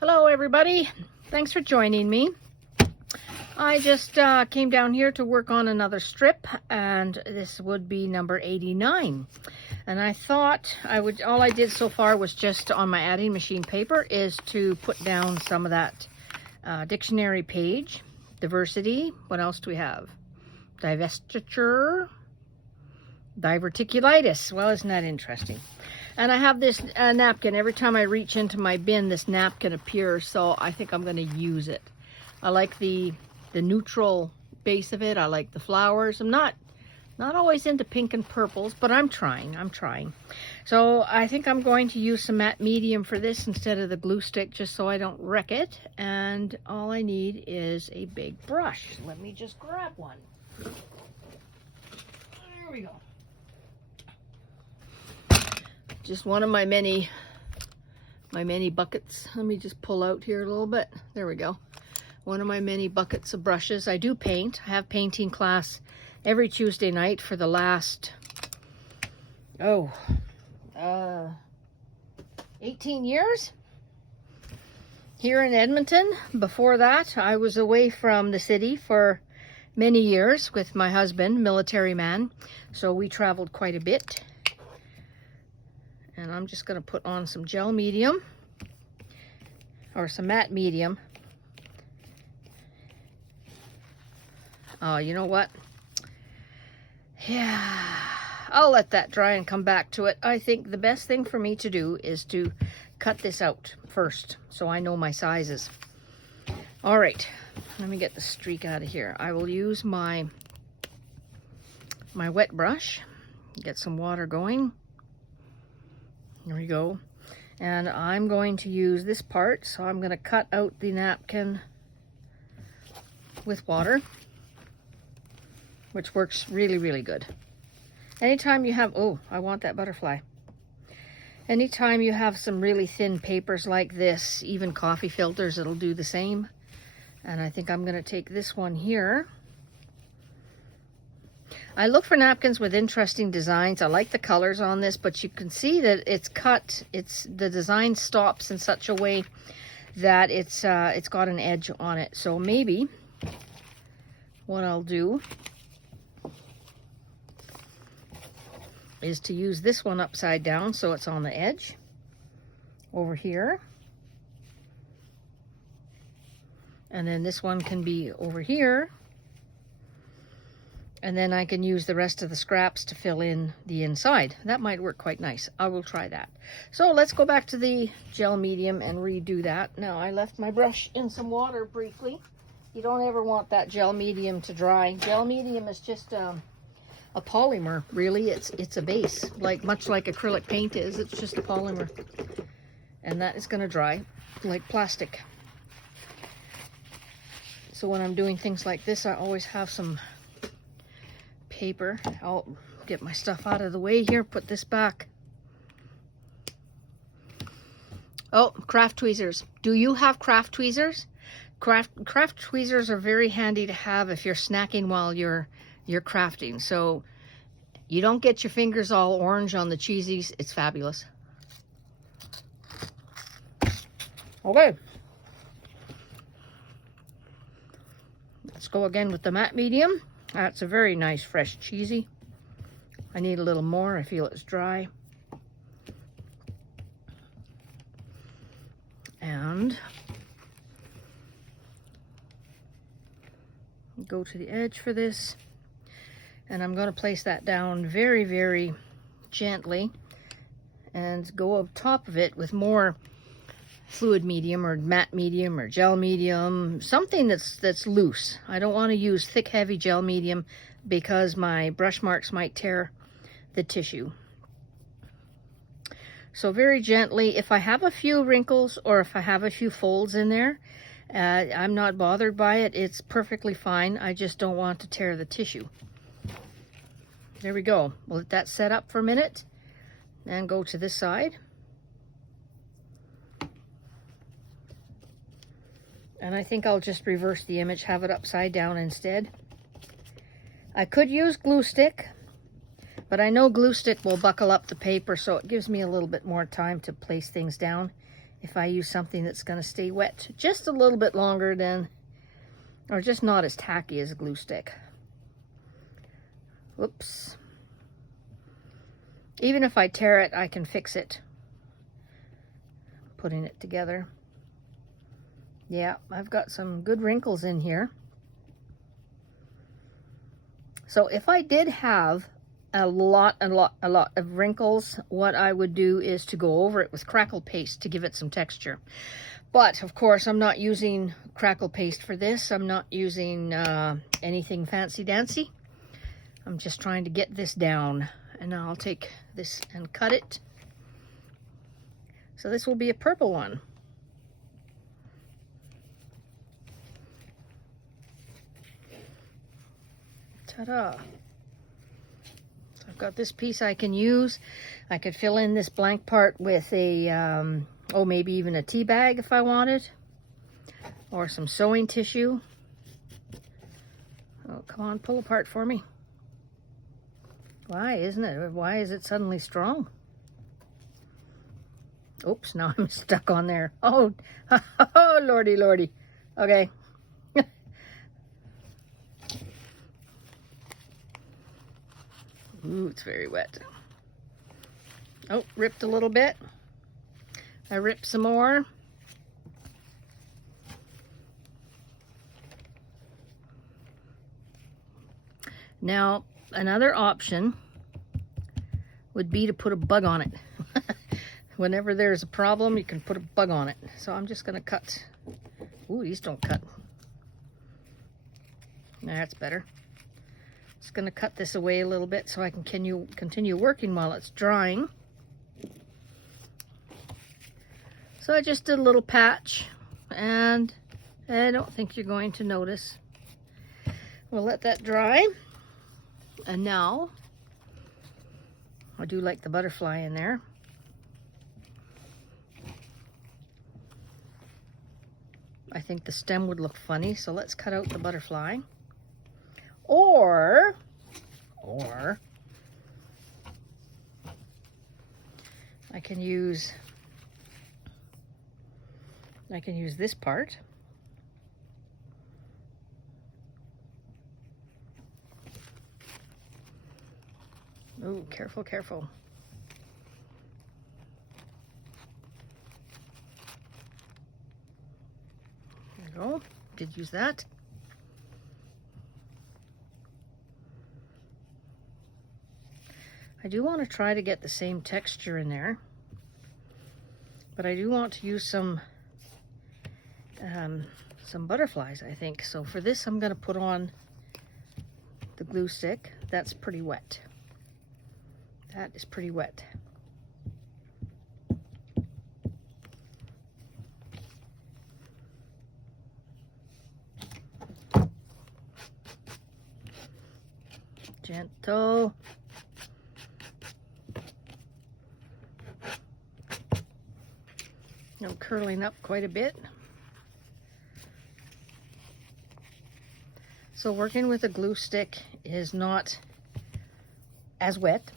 Hello everybody, thanks for joining me. I just came down here to work on another strip, and this would be number 89. And I thought all I did so far was just on my adding machine paper is to put down some of that dictionary page, diversity. What else do we have? Divestiture, diverticulitis. Well, isn't that interesting? And I have this napkin. Every time I reach into my bin, this napkin appears, so I think I'm going to use it. I like the neutral base of it. I like the flowers. I'm not always into pink and purples, but I'm trying. So I think I'm going to use some matte medium for this instead of the glue stick, just so I don't wreck it. And all I need is a big brush. Let me just grab one. There we go. Just one of my many buckets. Let me just pull out here a little bit. There we go. One of my many buckets of brushes. I do paint. I have painting class every Tuesday night for the last 18 years here in Edmonton. Before that, I was away from the city for many years with my husband, military man, so we traveled quite a bit. And I'm just going to put on some gel medium or some matte medium. Oh, you know what? Yeah, I'll let that dry and come back to it. I think the best thing for me to do is to cut this out first so I know my sizes. All right, let me get the streak out of here. I will use my wet brush, get some water going. There we go. And I'm going to use this part, so I'm going to cut out the napkin with water, which works really, really good. Anytime you have, oh, I want that butterfly. Anytime you have some really thin papers like this, even coffee filters, it'll do the same. And I think I'm going to take this one here. I look for napkins with interesting designs. I like the colors on this, but you can see that it's cut. The design stops in such a way that it's got an edge on it. So maybe what I'll do is to use this one upside down so it's on the edge over here. And then this one can be over here. And then I can use the rest of the scraps to fill in the inside. That might work quite nice. I will try that. So let's go back to the gel medium and redo that. Now, I left my brush in some water briefly. You don't ever want that gel medium to dry. Gel medium is just a polymer, really. It's a base, much like acrylic paint is. It's just a polymer. And that is going to dry like plastic. So when I'm doing things like this, I always have some paper. I'll get my stuff out of the way here, put this back. Oh, craft tweezers. Do you have craft tweezers? Craft tweezers are very handy to have if you're snacking while you're crafting. So you don't get your fingers all orange on the cheesies. It's fabulous. Okay. Let's go again with the matte medium. That's a very nice fresh cheesy. I need a little more. I feel it's dry. And go to the edge for this. And I'm going to place that down very, very gently and go up top of it with more fluid medium or matte medium or gel medium, something that's loose. I don't want to use thick, heavy gel medium because my brush marks might tear the tissue. So very gently, if I have a few wrinkles or if I have a few folds in there, I'm not bothered by it. It's perfectly fine. I just don't want to tear the tissue. There we go. We'll let that set up for a minute and go to this side. And I think I'll just reverse the image, have it upside down instead. I could use glue stick, but I know glue stick will buckle up the paper, so it gives me a little bit more time to place things down if I use something that's going to stay wet just a little bit longer than, or just not as tacky as a glue stick. Whoops. Even if I tear it, I can fix it. Putting it together. Yeah, I've got some good wrinkles in here. So if I did have a lot of wrinkles, what I would do is to go over it with crackle paste to give it some texture. But of course, I'm not using crackle paste for this. I'm not using anything fancy dancy. I'm just trying to get this down. And now I'll take this and cut it. So this will be a purple one. Ta-da. So I've got this piece I can use. I could fill in this blank part with a, oh, maybe even a tea bag if I wanted. Or some sewing tissue. Oh, come on, pull apart for me. Why isn't it? Why is it suddenly strong? Oops, now I'm stuck on there. Oh, oh, lordy, lordy. Okay. Ooh, it's very wet. Oh, ripped a little bit. I ripped some more. Now, another option would be to put a bug on it. Whenever there's a problem, you can put a bug on it. So I'm just going to cut. Ooh, these don't cut. That's better. Just going to cut this away a little bit so I can continue working while it's drying. So I just did a little patch, and I don't think you're going to notice. We'll let that dry. And now, I do like the butterfly in there. I think the stem would look funny, so let's cut out the butterfly. Or I can use this part. Oh, careful, careful. There you go. Did use that. I do want to try to get the same texture in there, but I do want to use some butterflies, I think. So for this, I'm going to put on the glue stick. That's pretty wet. That is pretty wet. Gentle. I'm curling up quite a bit. So working with a glue stick is not as wet.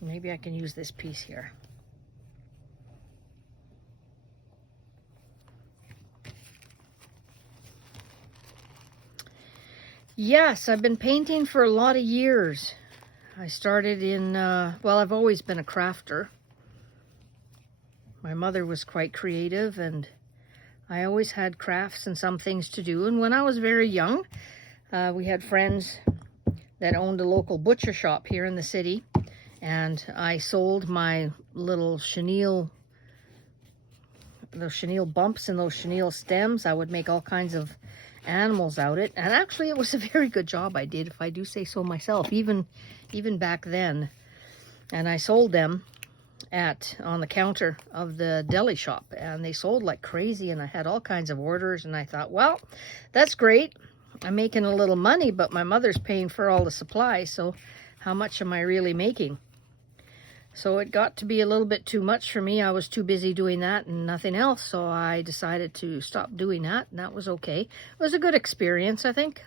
Maybe I can use this piece here. Yes, I've been painting for a lot of years. I started in, well, I've always been a crafter. My mother was quite creative, and I always had crafts and some things to do. And when I was very young, we had friends that owned a local butcher shop here in the city. And I sold my little chenille, those chenille bumps and those chenille stems. I would make all kinds of animals out of it. And actually, it was a very good job I did, if I do say so myself, even back then. And I sold them on the counter of the deli shop. And they sold like crazy, and I had all kinds of orders. And I thought, well, that's great. I'm making a little money, but my mother's paying for all the supplies. So how much am I really making? So it got to be a little bit too much for me. I was too busy doing that and nothing else. So I decided to stop doing that, and that was okay. It was a good experience, I think.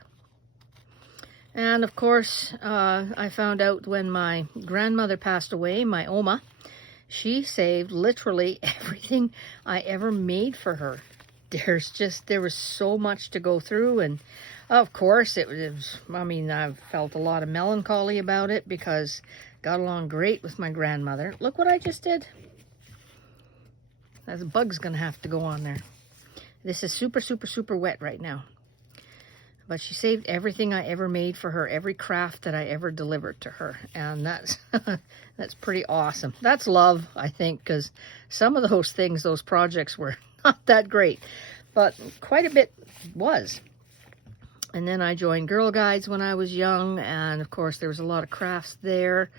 And of course, I found out when my grandmother passed away, my Oma, She saved literally everything I ever made for her. There was so much to go through, and of course it was, I mean, I've felt a lot of melancholy about it because I got along great with my grandmother. Look what I just did. That bug's gonna have to go on there. This is super, super, super wet right now. But she saved everything I ever made for her, every craft that I ever delivered to her. And that's that's pretty awesome. That's love, I think, because some of those things, those projects were not that great, but quite a bit was. And then I joined Girl Guides when I was young, and of course there was a lot of crafts there.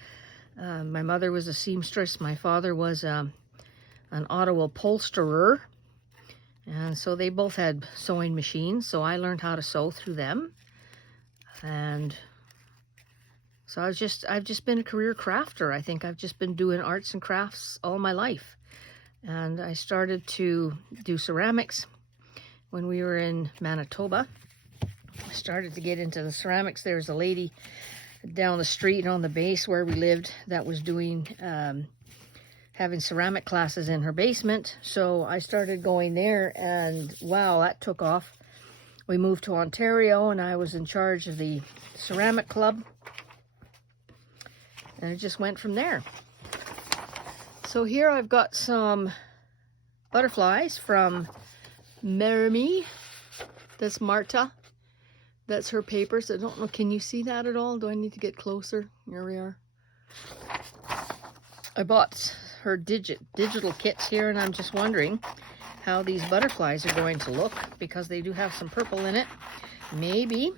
My mother was a seamstress. My father was an auto upholsterer. And so they both had sewing machines, so I learned how to sew through them. And so I've just been a career crafter. I think I've just been doing arts and crafts all my life. And I started to do ceramics when we were in Manitoba. I started to get into the ceramics. There was a lady down the street on the base where we lived that was doing having ceramic classes in her basement. So I started going there, and wow, that took off. We moved to Ontario, and I was in charge of the ceramic club, and it just went from there. So here I've got some butterflies from Merimi. That's Marta. That's her papers. I don't know, can you see that at all? Do I need to get closer? Here we are. I bought her digital kits here, and I'm just wondering how these butterflies are going to look, because they do have some purple in it. Maybe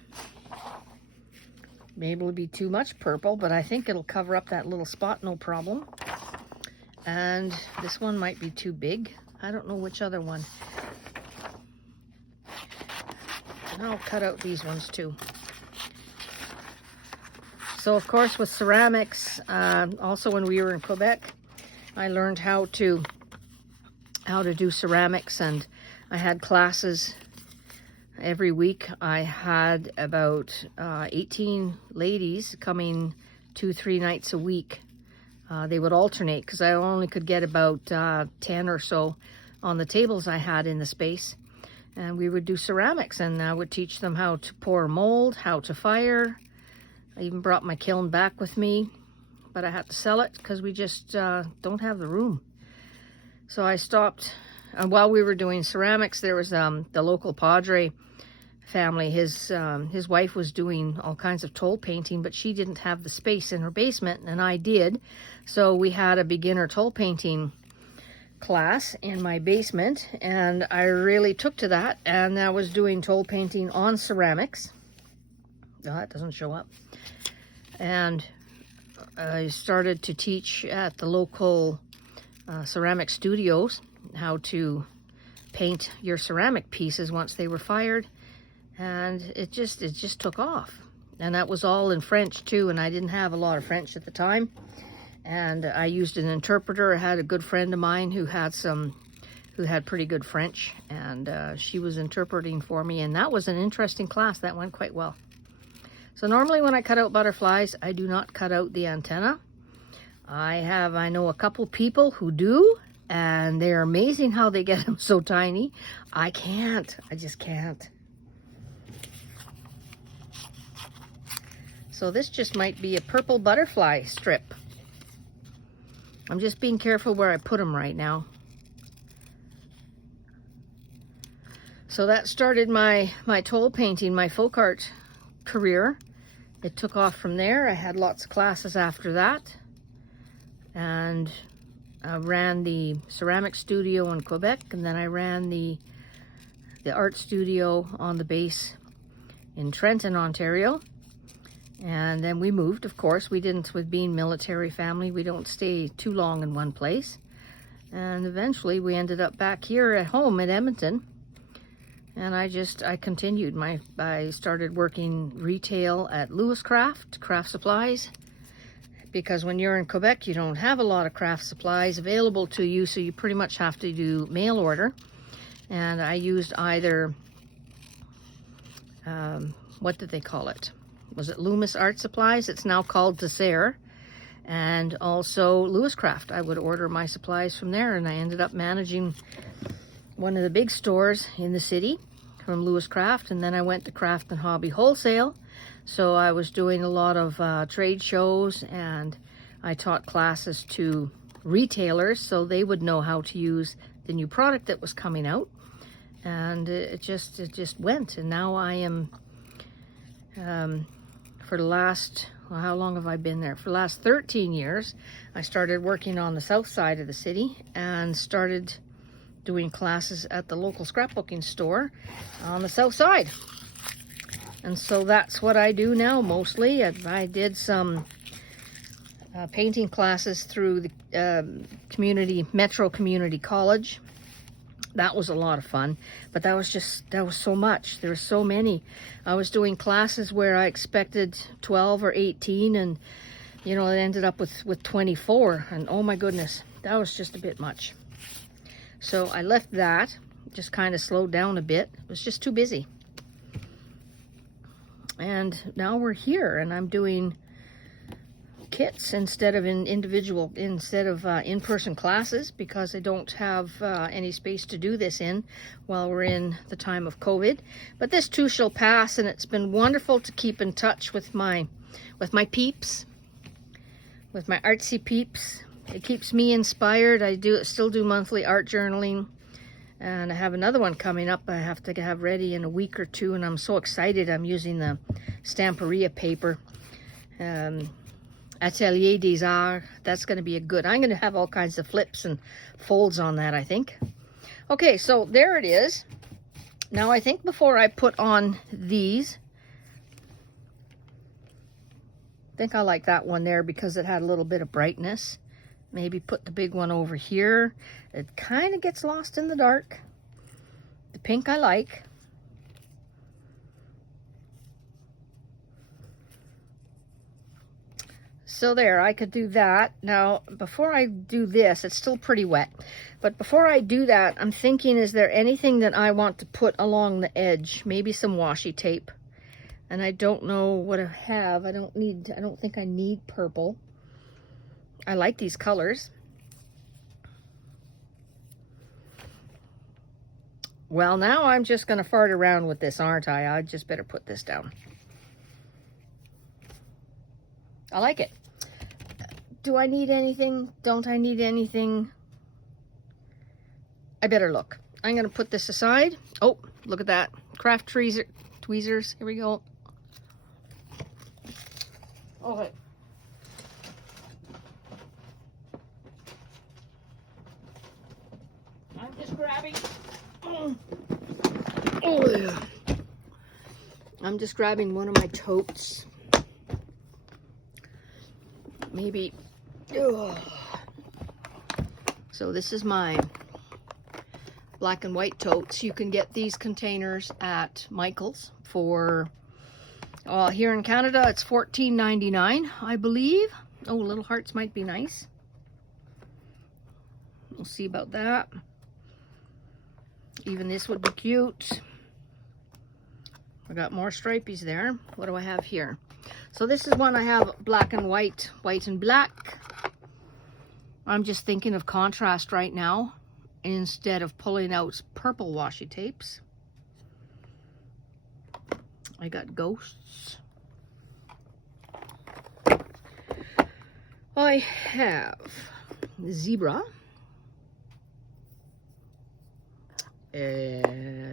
it'll be too much purple, but I think it'll cover up that little spot, no problem. And this one might be too big. I don't know which other one. And I'll cut out these ones too. So of course with ceramics, also when we were in Quebec, I learned how to do ceramics, and I had classes every week. I had about 18 ladies coming 2-3 nights a week. They would alternate because I only could get about 10 or so on the tables I had in the space. And we would do ceramics, and I would teach them how to pour mold, how to fire. I even brought my kiln back with me, but I had to sell it because we just don't have the room. So I stopped. And while we were doing ceramics, there was the local Padre family. His wife was doing all kinds of toll painting, but she didn't have the space in her basement, and I did. So we had a beginner toll painting class in my basement, and I really took to that, and I was doing toll painting on ceramics. No, that doesn't show up. And I started to teach at the local ceramic studios how to paint your ceramic pieces once they were fired, and it just took off. And that was all in French too, and I didn't have a lot of French at the time, and I used an interpreter. I had a good friend of mine who had pretty good French, and she was interpreting for me, and that was an interesting class. That went quite well. So normally when I cut out butterflies, I do not cut out the antenna. I know a couple people who do, and they're amazing how they get them so tiny. I can't. I just can't. So this just might be a purple butterfly strip. I'm just being careful where I put them right now. So that started my toll painting, my folk art career. It took off from there. I had lots of classes after that, and I ran the ceramic studio in Quebec, and then I ran the art studio on the base in Trenton, Ontario. And then we moved, of course. We didn't, with being military family, we don't stay too long in one place. And eventually we ended up back here at home in Edmonton. And I continued. I started working retail at Lewis Craft Supplies, because when you're in Quebec, you don't have a lot of craft supplies available to you, so you pretty much have to do mail order. And I used either, what did they call it? Was it Loomis Art Supplies? It's now called Dessert. and also Lewis Craft. I would order my supplies from there, and I ended up managing one of the big stores in the city from Lewis Craft, and then I went to Craft and Hobby Wholesale. So I was doing a lot of trade shows, and I taught classes to retailers so they would know how to use the new product that was coming out. And it just went, and now I am for the last, well, how long have I been there? For the last 13 years, I started working on the south side of the city and started doing classes at the local scrapbooking store on the south side. And so that's what I do now mostly. I did some painting classes through the Metro Community College. That was a lot of fun, but that was so much. There were so many. I was doing classes where I expected 12 or 18, and it ended up with 24, and oh my goodness, that was just a bit much. So I left that, just kind of slowed down a bit. It was just too busy. And now we're here, and I'm doing kits instead of in-person classes, because I don't have any space to do this in while we're in the time of COVID. But this too shall pass, and it's been wonderful to keep in touch with my peeps, with my artsy peeps. It keeps me inspired. I still do monthly art journaling, and I have another one coming up I have to have ready in a week or two, and I'm so excited. I'm using the Stamperia paper. Atelier des Arts. That's going to be I'm going to have all kinds of flips and folds on that, I think. Okay, so there it is. Now I think before I put on these, I think I like that one there because it had a little bit of brightness. Maybe put the big one over here. It kind of gets lost in the dark. The pink I like. So there, I could do that. Now, before I do this, it's still pretty wet, but before I do that, I'm thinking, is there anything that I want to put along the edge? Maybe some washi tape. And I don't know what I have. I don't think I need purple. I like these colors. Well, now I'm just going to fart around with this, aren't I? I just better put this down. I like it. Do I need anything? Don't I need anything? I better look. I'm going to put this aside. Oh, look at that. Craft tweezers. Here we go. Okay. I'm just grabbing. Oh, yeah. I'm just grabbing one of my totes. Maybe. Ugh. So this is my black and white totes. You can get these containers at Michael's for, here in Canada, it's $14.99, I believe. Oh, little hearts might be nice. We'll see about that. Even this would be cute. I got more stripies there. What do I have here? So this is one I have black and white, white and black. I'm just thinking of contrast right now instead of pulling out purple washi tapes. I got ghosts. I have zebra.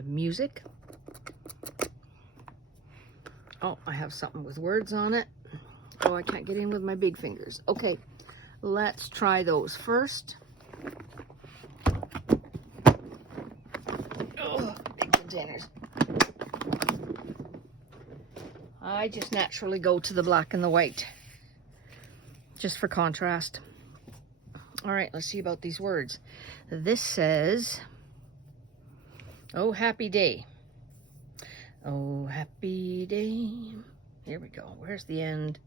Music. Oh, I have something with words on it. Oh, I can't get in with my big fingers. Okay, let's try those first. Oh, big containers. I just naturally go to the black and the white, just for contrast. All right, let's see about these words. This says, oh, happy day. Oh, happy day. Here we go. Where's the end?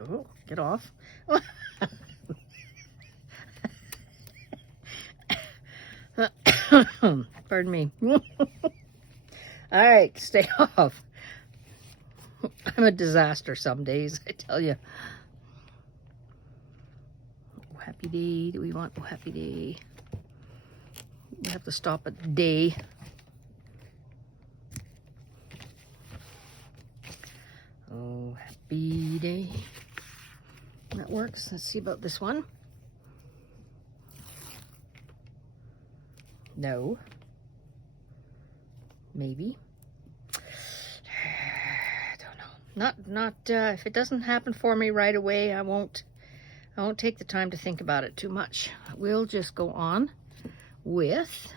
Oh, get off. Pardon me. All right, stay off. I'm a disaster some days, I tell you. Oh, happy day. Do we want oh, happy day? We have to stop at day. Oh, happy day. That works. Let's see about this one. No. Maybe. I don't know. Not if it doesn't happen for me right away, I won't take the time to think about it too much. We'll just go on with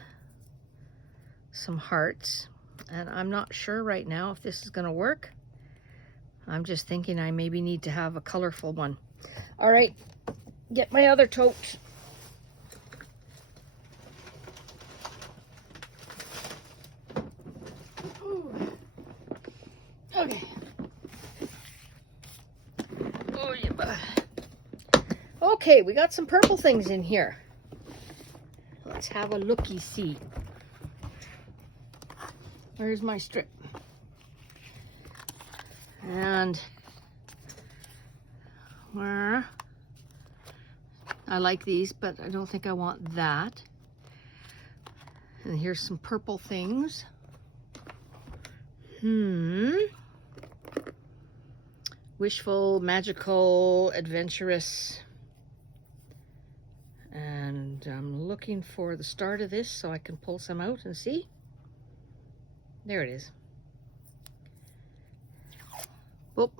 some hearts, and I'm not sure right now if this is going to work. I'm just thinking I maybe need to have a colorful one. All right, get my other tote. Okay. Oh, yeah. Okay, we got some purple things in here. Let's have a looky-see. Where's my strip? And where? I like these, but I don't think I want that. And here's some purple things. Wishful, magical, adventurous. And I'm looking for the start of this so I can pull some out and see. There it is. Whoop.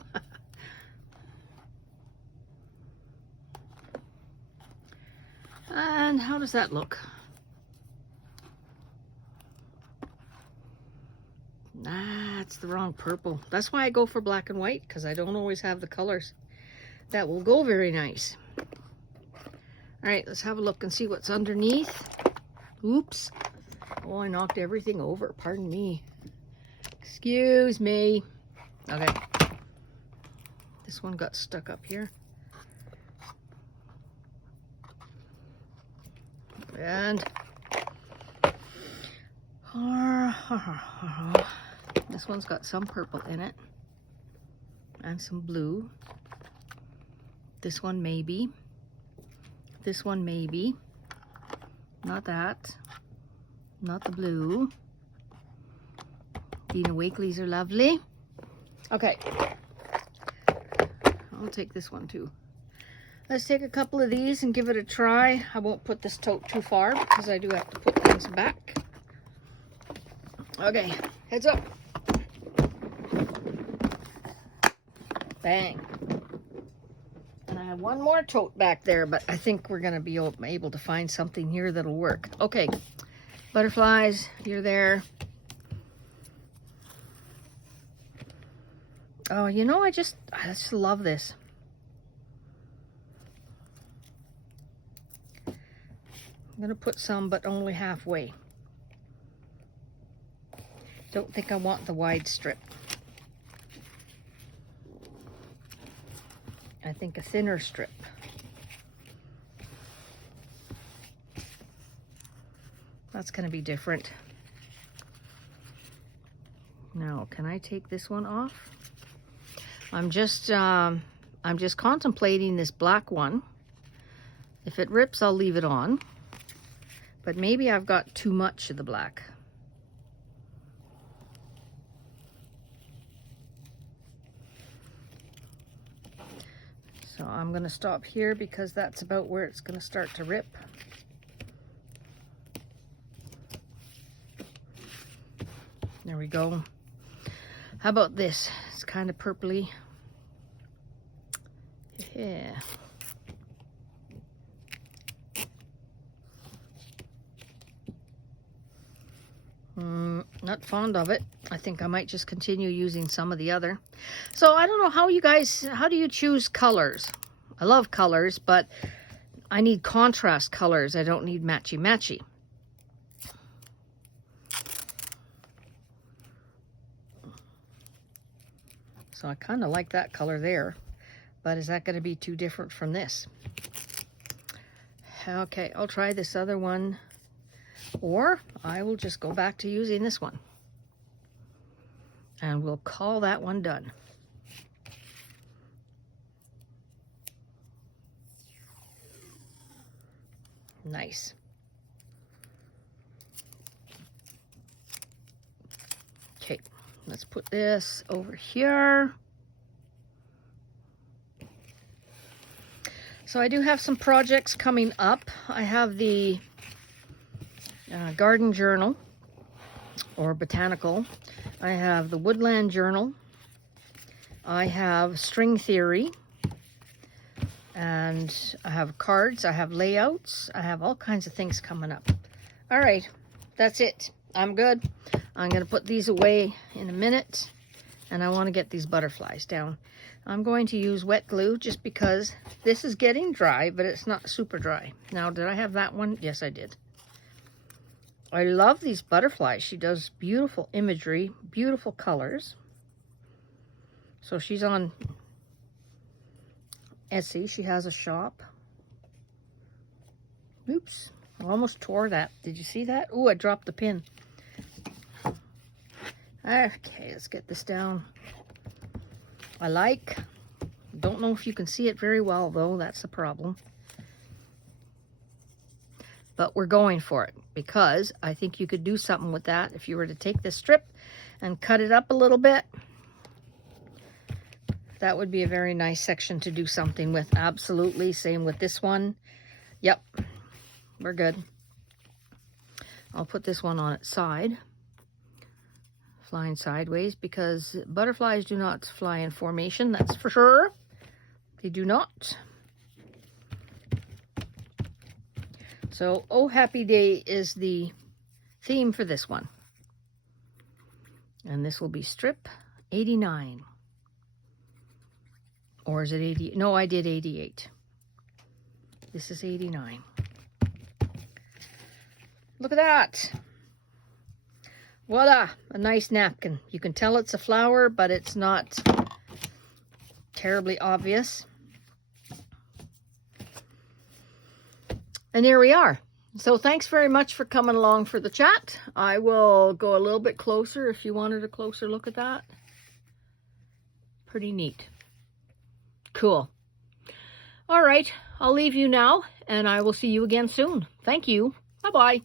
And how does that look? That's the wrong purple. That's why I go for black and white, because I don't always have the colors that will go very nice. All right, let's have a look and see what's underneath. Oops. Oh, I knocked everything over. Pardon me. Excuse me. Okay. This one got stuck up here. And this one's got some purple in it and some blue. This one maybe. This one maybe. Not that. Not the blue. Dina Wakeley's are lovely. Okay. I'll take this one too. Let's take a couple of these and give it a try. I won't put this tote too far because I do have to put things back. Okay, heads up. Bang. And I have one more tote back there, but I think we're going to be able to find something here that'll work. Okay, butterflies, you're there. Oh, you know, I just love this. I'm going to put some, but only halfway. Don't think I want the wide strip. I think a thinner strip. That's going to be different. Now, can I take this one off? I'm just contemplating this black one. If it rips, I'll leave it on. But maybe I've got too much of the black. So I'm going to stop here because that's about where it's going to start to rip. There we go. How about this? It's kind of purpley. Yeah. Not fond of it. I think I might just continue using some of the other. So I don't know how you guys, how do you choose colors? I love colors, but I need contrast colors. I don't need matchy-matchy. So I kind of like that color there, but is that going to be too different from this? Okay, I'll try this other one, or I will just go back to using this one. And we'll call that one done. Nice. Okay, let's put this over here. So I do have some projects coming up. I have the garden journal or botanical. I have the woodland journal. I have string theory. And I have cards, I have layouts, I have all kinds of things coming up. All right, that's it. I'm good. I'm going to put these away in a minute, and I want to get these butterflies down. I'm going to use wet glue just because this is getting dry, but it's not super dry. Now, did I have that one? Yes, I did. I love these butterflies. She does beautiful imagery, beautiful colors. So she's on Etsy. She has a shop. Oops, I almost tore that. Did you see that? Oh, I dropped the pin. Okay, let's get this down. Don't know if you can see it very well though, that's the problem. But we're going for it because I think you could do something with that if you were to take this strip and cut it up a little bit. That would be a very nice section to do something with. Absolutely. Same with this one. Yep. We're good. I'll put this one on its side. Flying sideways because butterflies do not fly in formation. That's for sure. They do not. So, Oh Happy Day is the theme for this one. And this will be strip 89. Or is it 80? No, I did 88. This is 89. Look at that. Voila, a nice napkin. You can tell it's a flower, but it's not terribly obvious. And here we are. So thanks very much for coming along for the chat. I will go a little bit closer if you wanted a closer look at that. Pretty neat. Cool. All right, I'll leave you now, and I will see you again soon. Thank you. Bye-bye.